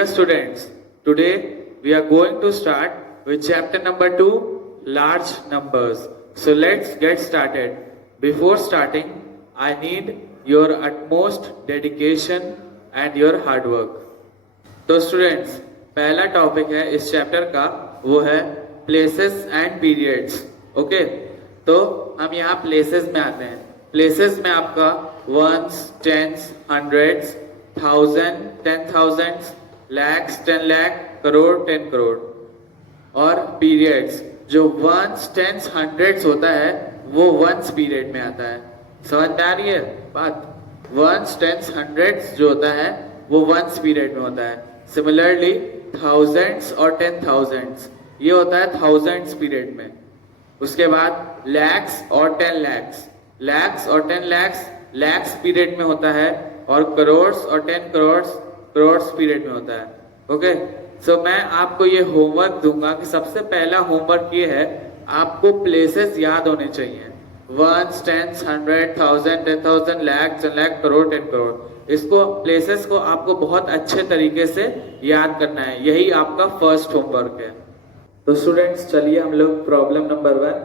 Dear students, today we are going to start with chapter number 2, large numbers. So let's get started. Before starting, I need your utmost dedication and your hard work. तो students, पहला topic है इस chapter का, वो है places and periods. Okay, तो हम यहाँ प्लेसेस में आते हैं. प्लेसेस में आपका ones, tens, hundreds, thousand, 10,000, lakhs, 10 lakh, crore, 10 crore. और पीरियड्स जो वंस, टेंस, हंड्रेड्स होता है वो वंस पीरियड में आता है. समझ में आ रही है बात? वंस, टेंस, हंड्रेड्स जो होता है वो वंस पीरियड में होता है. सिमिलरली थाउजेंड्स और 10,000 ये होता है थाउजेंड्स पीरियड में. उसके बाद लैक्स और 10 लैक्स, लैक्स और 10 लैक्स लैक्स पीरियड में होता है. और करोड़ और 10 करोड़ करोड़ पीरियड में होता है. ओके, सो मैं आपको ये होमवर्क दूंगा कि सबसे पहला होमवर्क ये है, आपको प्लेसेस याद होने चाहिए. Ones, tens, 100, 1000, 10,000, lakh, 10 lakh, crore, 10 crore. इसको प्लेसेस को आपको बहुत अच्छे तरीके से याद करना है. यही आपका फर्स्ट होमवर्क है. तो स्टूडेंट्स, चलिए हम लोग प्रॉब्लम नंबर 1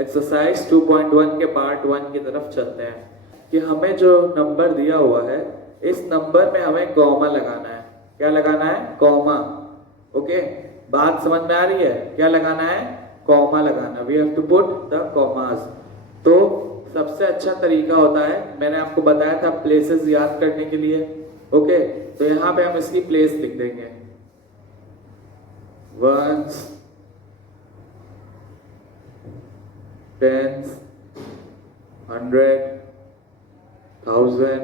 एक्सरसाइज 2.1 के पार्ट 1 की तरफ चलते हैं. कि हमें जो नंबर दिया हुआ है, इस नंबर में हमें कॉमा लगाना है. क्या लगाना है? कॉमा. ओके, बात समझ में आ रही है? क्या लगाना है? कॉमा लगाना. We have to put the commas. तो सबसे अच्छा तरीका होता है, मैंने आपको बताया था प्लेसेस याद करने के लिए. ओके, तो यहाँ पे हम इसकी प्लेस लिख देंगे. Ones, tens, 100, 1000,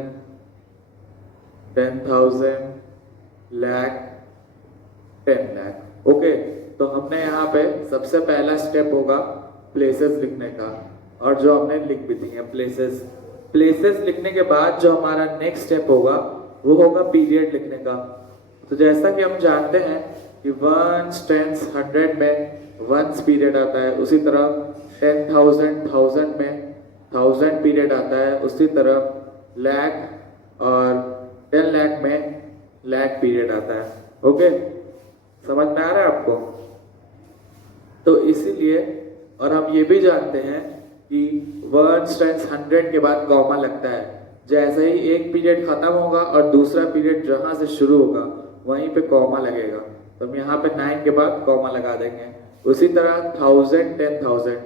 10,000, lakh, 10 lakh. Okay, तो हमने यहाँ पे सबसे पहला स्टेप होगा प्लेसेस लिखने का, और जो हमने लिख भी दी है प्लेसेस. प्लेसेस लिखने के बाद जो हमारा नेक्स्ट स्टेप होगा वो होगा पीरियड लिखने का. तो जैसा कि हम जानते हैं कि वंस, टेंस, 100 में वंस पीरियड आता है, उसी तरह 10,000 1000 में 1000 पीरियड आता है, उसी तरह लैख और 10 लाख में लैख पीरियड आता है. ओके, समझ में आ रहा है आपको? तो इसीलिए, और हम ये भी जानते हैं कि वंस, टेंस, 100 के बाद कॉमा लगता है. जैसे ही एक पीरियड खत्म होगा और दूसरा पीरियड जहां से शुरू होगा वहीं पे कॉमा लगेगा. तो हम यहाँ पे 9 के बाद कॉमा लगा देंगे. उसी तरह 1000, 10,000,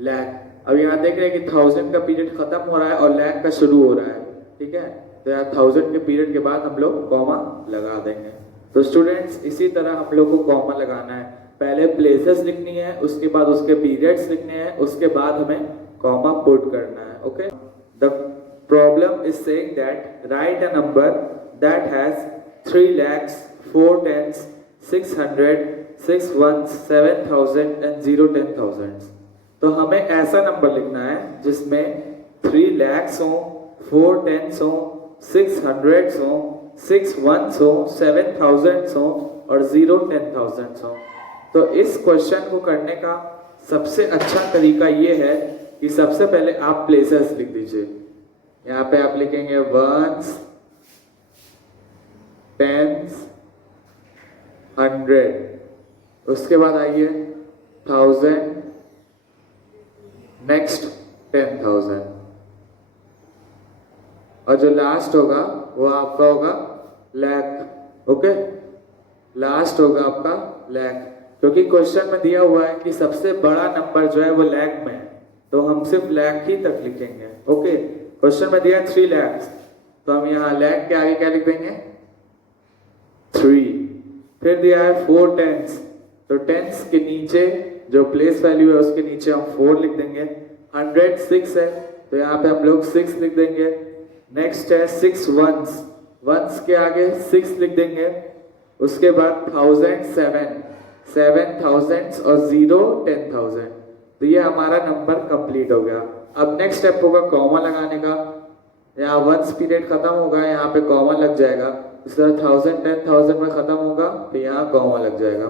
लाख. अब यहाँ देख रहे हैं कि 1000 का पीरियड खत्म हो रहा है और लाख का शुरू हो रहा है. ठीक है, तो यहाँ 1000 के पीरियड के बाद हम लोग कॉमा लगा देंगे. तो स्टूडेंट्स, इसी तरह हम लोग को कॉमा लगाना है. पहले प्लेसेस लिखनी है, उसके बाद उसके पीरियड्स लिखने हैं, उसके बाद हमें कॉमा पुट करना है. Okay, the problem is saying that right a number that has 3 lakhs, 4 tens, 600, 6 ones, 7,000 and 0 10,000. तो हमें ऐसा नंबर लिखना है जिसमें 3 lakhs हो, 4 tens हो, 6 hundreds हो, 6 ones हो, 7,000 हो और 0 10,000 हो. तो इस क्वेश्चन को करने का सबसे अच्छा तरीका ये है कि सबसे पहले आप प्लेसेस लिख दीजिए. यहाँ पे आप लिखेंगे वंस, टेंस, 100. उसके बाद आइए 1000, नेक्स्ट 10,000, और जो लास्ट होगा वो आपका होगा लाख. ओके, लास्ट होगा आपका लाख, क्योंकि क्वेश्चन में दिया हुआ है कि सबसे बड़ा नंबर जो है वो लाख में है, तो हम सिर्फ लाख ही तक लिखेंगे. ओके, क्वेश्चन में दिया है 3 lakhs, तो हम यहाँ लाख के आगे क्या लिख देंगे? 3. फिर दिया है 4 tens, तो टेंस के नीचे जो प्लेस वैल्यू है उसके नीचे हम 4 लिख देंगे. 100 6 है, तो यहाँ पे हम लोग 6 लिख देंगे. नेक्स्ट है 6 ones, वंस के आगे 6 लिख देंगे. उसके बाद 1000 7, 7,000 और 0 10,000. तो ये हमारा नंबर कंप्लीट हो गया. अब नेक्स्ट स्टेप होगा कॉमा लगाने का. यहाँ वंस पीरियड खत्म होगा, यहाँ पे कॉमा लग जाएगा. इस तरह 1000 10,000 में खत्म होगा तो यहाँ कॉमा लग जाएगा.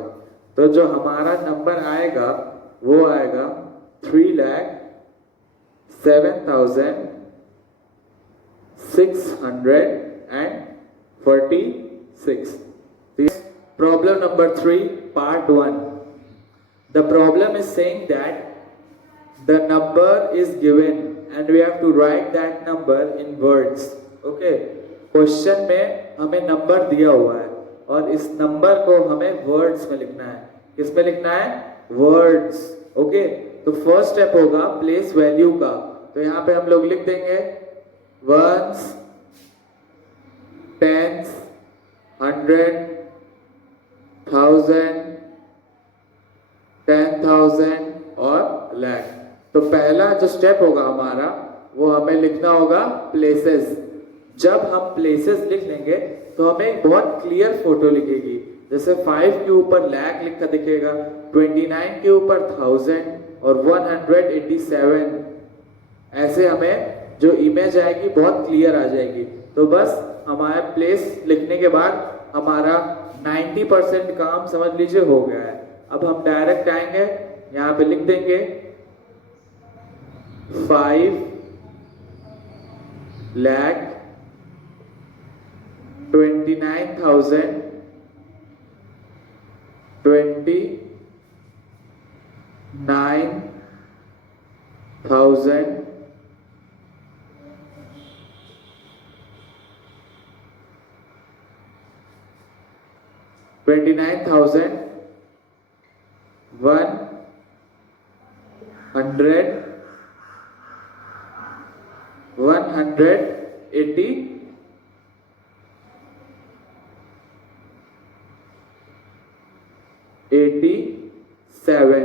तो जो हमारा नंबर आएगा वो आएगा 3,07,646. Problem number 3, part 1. The problem is saying that the number is given and we have to write that number in words. Okay. Question में हमें नंबर दिया हुआ है और इस नंबर को हमें वर्ड्स में लिखना है. किस में लिखना है? वर्ड्स. ओके. तो फर्स्ट स्टेप होगा प्लेस वैल्यू का. तो यहाँ पे हम लोग लिख देंगे वंस, टेंस, 100, 1000, 10,000 और लाख. तो पहला जो स्टेप होगा हमारा वो हमें लिखना होगा प्लेसेस. जब हम प्लेसेस लिख लेंगे तो हमें एक बहुत क्लियर फोटो लिखेगी. जैसे 5 के ऊपर लाख लिखा दिखेगा, 29 के ऊपर 1000 और 187. ऐसे हमें जो इमेज आएगी बहुत क्लियर आ जाएगी. तो बस हमारा प्लेस लिखने के बाद हमारा 90% काम समझ लीजिए हो गया है. अब हम डायरेक्ट आएंगे, यहाँ पे लिख देंगे 5 lakh 29,000 29,000 29,000 187.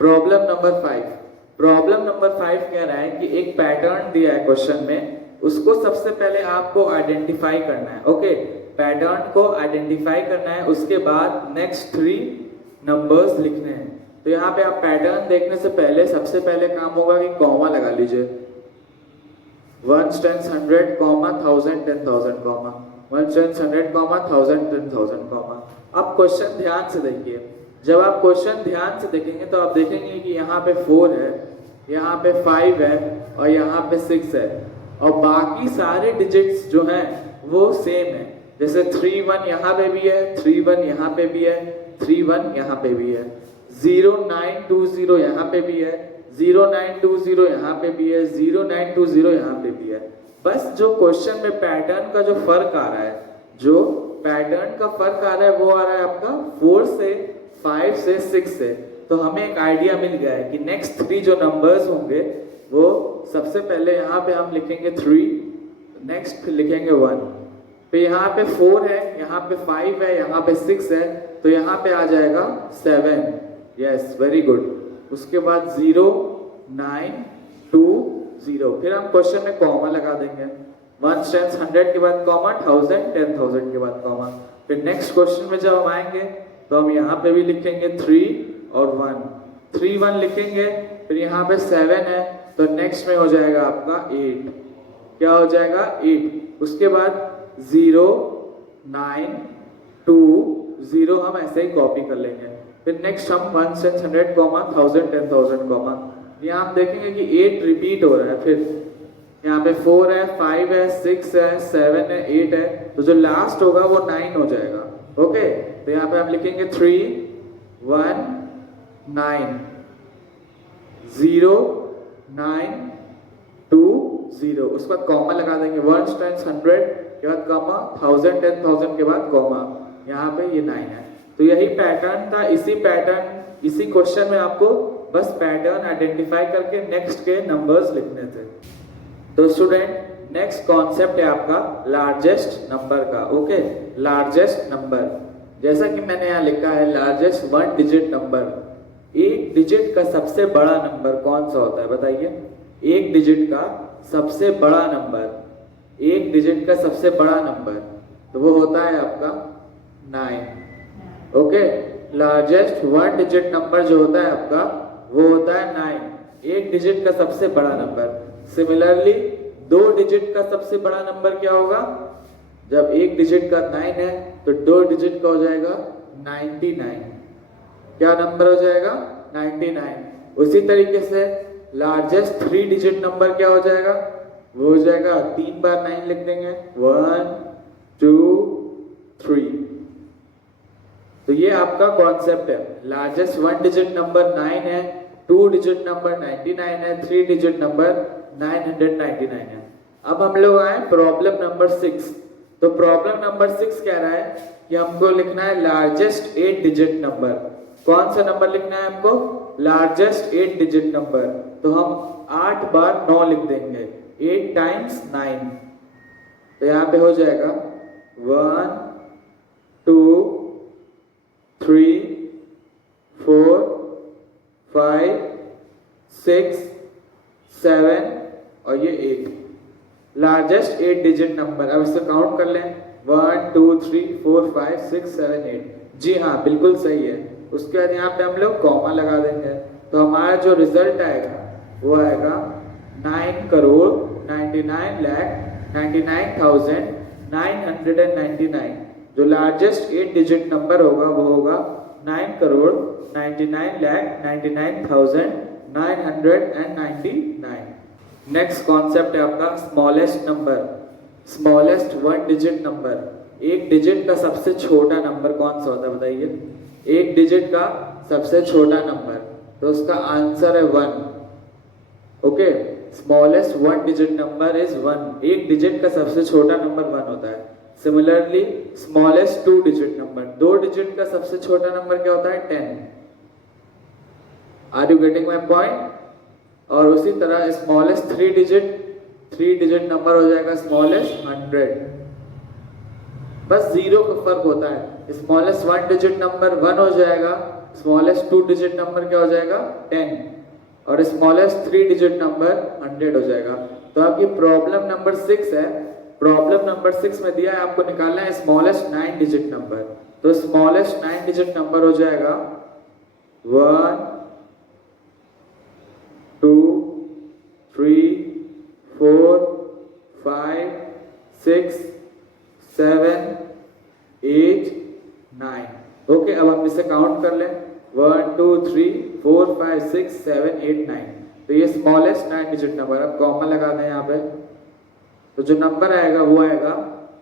Problem number 5. Problem number 5 कह रहा है कि एक पैटर्न दिया है क्वेश्चन में, उसको सबसे पहले आपको आइडेंटिफाई करना है. ओके. पैटर्न को आइडेंटिफाई करना है, उसके बाद नेक्स्ट 3 नंबर्स लिखने हैं. तो यहाँ पे आप पैटर्न देखने से पहले सबसे पहले काम होगा कि कॉमा लगा लीजिए. 1 10 100 कॉमा 1000 10,000 कॉमा 1 10 100 कॉमा 1000 10,000 कॉमा. अब क्वेश्चन ध्यान से देखिए. जब आप क्वेश्चन ध्यान से देखेंगे तो आप देखेंगे कि यहाँ पे 4 है, यहाँ पे 5 है और यहाँ पे 6 है और बाकी सारे डिजिट्स जो हैं वो सेम है. जैसे 3 1 यहाँ पे भी है, 3 1 यहाँ पे भी है, 3 1 यहाँ पे भी है, 0 9 2 0 यहाँ पे भी है, 0 9 2 0 यहाँ पे भी है, 0 9 2 0 यहाँ पे भी है. बस जो क्वेश्चन में पैटर्न का जो फर्क आ रहा है, जो पैटर्न का फर्क आ रहा है वो आ रहा है आपका 4 से 5 से 6 से. तो हमें एक आइडिया मिल गया है कि नेक्स्ट 3 जो नंबर्स होंगे वो सबसे पहले यहाँ पे हम लिखेंगे 3, नेक्स्ट फिर लिखेंगे 1. तो यहाँ पे 4 है, यहाँ पे 5 है, यहाँ पे 6 है, तो यहाँ पे आ जाएगा 7. Yes, very good. उसके बाद 0 9 2 0. फिर हम क्वेश्चन में कॉमा लगा देंगे. 1 10 100 के बाद कॉमा, 1000 10,000 के बाद कॉमा. फिर नेक्स्ट क्वेश्चन में जब हम आएंगे तो हम यहाँ पे भी लिखेंगे 3 और 1. 3 1 लिखेंगे, फिर यहाँ पे 7 है तो नेक्स्ट में हो जाएगा आपका 8. क्या हो जाएगा? 8. उसके बाद 0 9 2 0 हम ऐसे ही कॉपी कर लेंगे. फिर नेक्स्ट हम 1 10 100 कॉमा 1000 10,000 कॉमा. यहाँ आप देखेंगे कि 8 रिपीट हो रहा है. फिर यहाँ पे 4 है, 5 है, 6 है, 7 है, 8 है, तो जो लास्ट होगा वो 9 हो जाएगा. ओके. तो यहाँ पे हम लिखेंगे 3 1 9 0 9 2 0. उसके बाद कॉमा लगा देंगे. 1 10 100 के बाद कॉमा, 1000 10,000 के बाद कॉमा. यहाँ पे ये 9 है. तो यही पैटर्न था. इसी क्वेश्चन में आपको बस पैटर्न आइडेंटिफाई करके नेक्स्ट के नंबर्स लिखने थे. तो स्टूडेंट नेक्स्ट कॉन्सेप्ट है आपका लार्जेस्ट नंबर का. ओके. लार्जेस्ट नंबर, जैसा कि मैंने यहाँ लिखा है लार्जेस्ट 1 डिजिट नंबर. एक डिजिट का सबसे बड़ा नंबर कौन सा होता है बताइए? एक डिजिट का सबसे बड़ा नंबर, एक डिजिट का सबसे बड़ा नंबर तो वो होता है आपका 9. ओके. लार्जेस्ट 1 डिजिट नंबर जो होता है आपका वो होता है 9. एक डिजिट का सबसे बड़ा नंबर. सिमिलरली 2 डिजिट का सबसे बड़ा नंबर क्या होगा? जब एक डिजिट का 9 है तो 2 डिजिट का हो जाएगा 99. क्या नंबर हो जाएगा? 99. उसी तरीके से लार्जेस्ट 3 डिजिट नंबर क्या हो जाएगा? वो हो जाएगा 3 बार 9 लिख देंगे, 1 2 3. तो ये आपका कॉन्सेप्ट है। लार्जेस्ट 1 डिजिट नंबर 9 है, 2 डिजिट नंबर 99 है, 3 डिजिट नंबर 999 है। अब हम लोग आए प्रॉब्लम नंबर 6। तो प्रॉब्लम नंबर 6 कह रहा है कि हमको लिखना है लार्जेस्ट 8 डिजिट नंबर। कौन सा नंबर लिखना है हमको? Largest 8 digit number. तो हम 8 बार 9 लिख देंगे, 8 टाइम्स 9। तो यहाँ पे हो जाएगा 1 2 3 4 5 6 7 और ये 8, लार्जेस्ट 8 डिजिट नंबर। अब इसको काउंट कर लें, 1 2 3 4 5 6 7 8। जी हाँ, बिल्कुल सही है। उसके बाद यहाँ पे हम लोग कॉमा लगा देंगे। तो हमारा जो रिजल्ट आएगा वो आएगा 9,99,99,999। जो लार्जेस्ट 8 डिजिट नंबर होगा वो होगा 9,99,99,999। नेक्स्ट कॉन्सेप्ट है आपका smallest number, smallest 1 digit number. एक डिजिट का सबसे छोटा नंबर कौन सा होता है बताइए? एक डिजिट का सबसे छोटा नंबर, तो उसका आंसर है 1। Okay, smallest 1 digit number is 1। एक डिजिट का सबसे छोटा नंबर 1 होता है। Similarly smallest 2 digit number, 2 digit का सबसे छोटा नंबर क्या होता है? 10। Are you getting my point? और उसी तरह स्मॉलेस्ट 3 डिजिट नंबर हो जाएगा स्मॉलेस्ट 100। बस 0 का फर्क होता है। स्मॉलेस्ट 1 डिजिट नंबर 1 हो जाएगा, स्मॉलेस्ट 2 डिजिट नंबर क्या हो जाएगा? 10, और स्मॉलेस्ट 3 डिजिट नंबर 100 हो जाएगा। तो आपकी प्रॉब्लम नंबर 6 है। प्रॉब्लम नंबर 6 में दिया है आपको निकालना है स्मॉलेस्ट 9 डिजिट नंबर। तो स्मॉलेस्ट 9 डिजिट नंबर हो जाएगा 1 2 3 4 5 6 7 8 9। ओके, अब हम इसे काउंट कर लें, 1 2 3 4 5 6 7 8 9। तो ये स्मॉलेस्ट 9 डिजिट नंबर। अब कॉमा लगा दें यहाँ पे, तो जो नंबर आएगा वो आएगा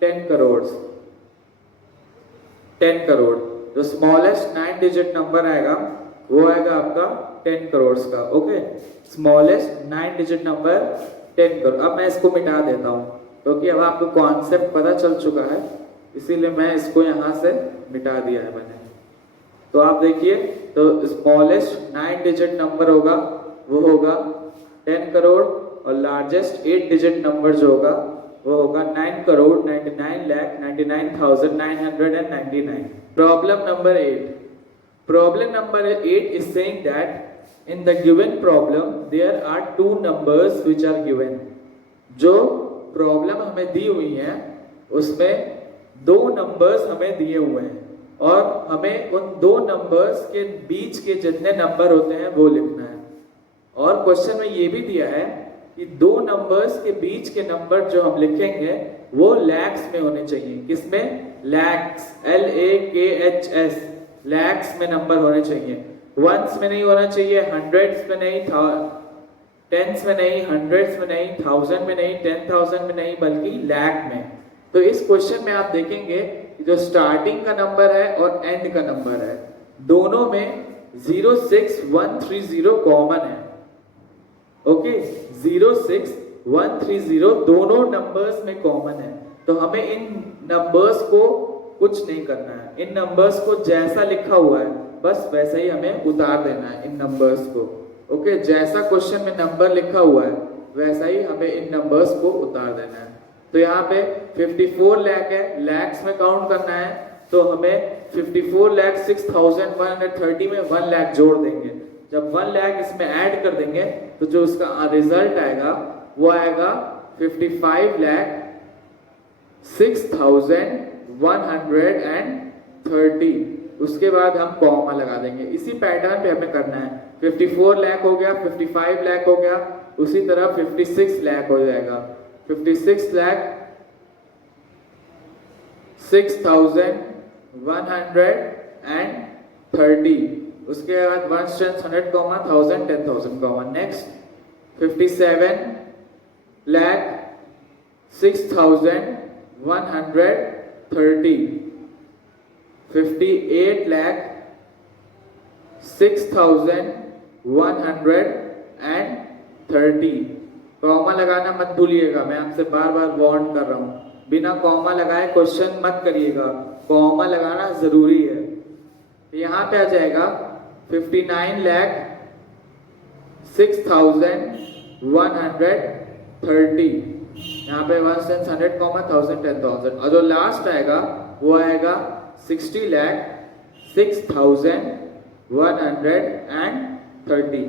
10 करोड़। 10 करोड़। जो स्मॉलेस्ट 9 डिजिट नंबर आएगा वो आएगा आपका 10 करोड़ का। Okay, smallest 9 digit number 10 crore. अब मैं इसको मिटा देता हूँ क्योंकि अब आपको कॉन्सेप्ट पता चल चुका है, इसीलिए मैं इसको यहाँ से मिटा दिया है मैंने। तो आप देखिए, तो स्मॉलेस्ट 9 डिजिट नंबर होगा वो होगा 10 करोड़, और लार्जेस्ट 8 डिजिट नंबर जो होगा वो होगा 9,99,99,999। Problem number 8। Problem number 8 is saying that in the given problem there are 2 numbers which are given। जो प्रॉब्लम हमें दी हुई है उसमें 2 नंबर्स हमें दिए हुए हैं, और हमें उन 2 नंबर्स के बीच के जितने नंबर होते हैं वो लिखना है। और क्वेश्चन में ये भी दिया है कि 2 नंबर्स के बीच के नंबर जो हम लिखेंगे वो लैक्स में होने चाहिए। किसमें? लैक्स, LAKHS, लैक्स में नंबर होने चाहिए। वंस में नहीं होना चाहिए, हंड्रेड्स में नहीं, टेंस में नहीं, हंड्रेड्स में नहीं, 1000 में नहीं, 10,000 में नहीं, बल्कि लैक में। तो इस क्वेश्चन में आप देखेंगे जो स्टार्टिंग का नंबर है और एंड का नंबर है, दोनों में 06130 कॉमन है। ओके, 06130 दोनों नंबर्स में कॉमन है। तो हमें इन नंबर्स को कुछ नहीं करना है, इन नंबर्स को जैसा लिखा हुआ है बस वैसा ही हमें उतार देना है इन नंबर्स को। ओके, जैसा क्वेश्चन में नंबर लिखा हुआ है वैसा ही हमें इन नंबर्स को उतार देना है। तो यहाँ पे 54 लाख है, लैक्स में काउंट करना है, तो हमें 54,06,130 में 1 लाख जोड़ देंगे। जब 1 लाख इसमें ऐड कर देंगे तो जो उसका रिजल्ट आएगा वो आएगा 55,06,130। उसके बाद हम कॉमा लगा देंगे। इसी पैटर्न पे हमें करना है। 54 लाख हो गया, 55 लाख हो गया, उसी तरह 56 लाख हो जाएगा। 56,06,130। उसके बाद 1 strength 100 comma 1000 10,000 comma. Next 57,06,130। 58,6,130। Comma लगाना मत भूलिएगा, मैं आपसे बार बार वार्न कर रहा हूं, बिना कॉमा लगाए क्वेश्चन मत करिएगा, कॉमा लगाना जरूरी है। तो यहाँ पे आ जाएगा 59,06,130। यहाँ पे 1 10 100 कॉमा 1000 10,000, और जो लास्ट आएगा वो आएगा 60,06,130।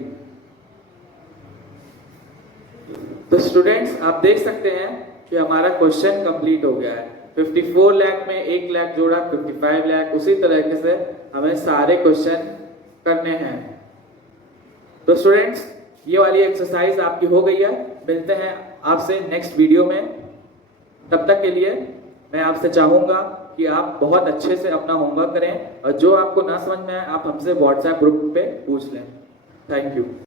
तो स्टूडेंट्स आप देख सकते हैं कि हमारा क्वेश्चन कंप्लीट हो गया है। 54 लाख में 1 लाख जोड़ा 55 लाख, उसी तरीके से हमें सारे क्वेश्चन करने हैं। तो स्टूडेंट्स ये वाली एक्सरसाइज आपकी हो गई है। मिलते हैं आपसे नेक्स्ट वीडियो में। तब तक के लिए मैं आपसे चाहूंगा कि आप बहुत अच्छे से अपना होमवर्क करें, और जो आपको ना समझ में आए आप हमसे व्हाट्सएप ग्रुप पे पूछ लें। Thank you.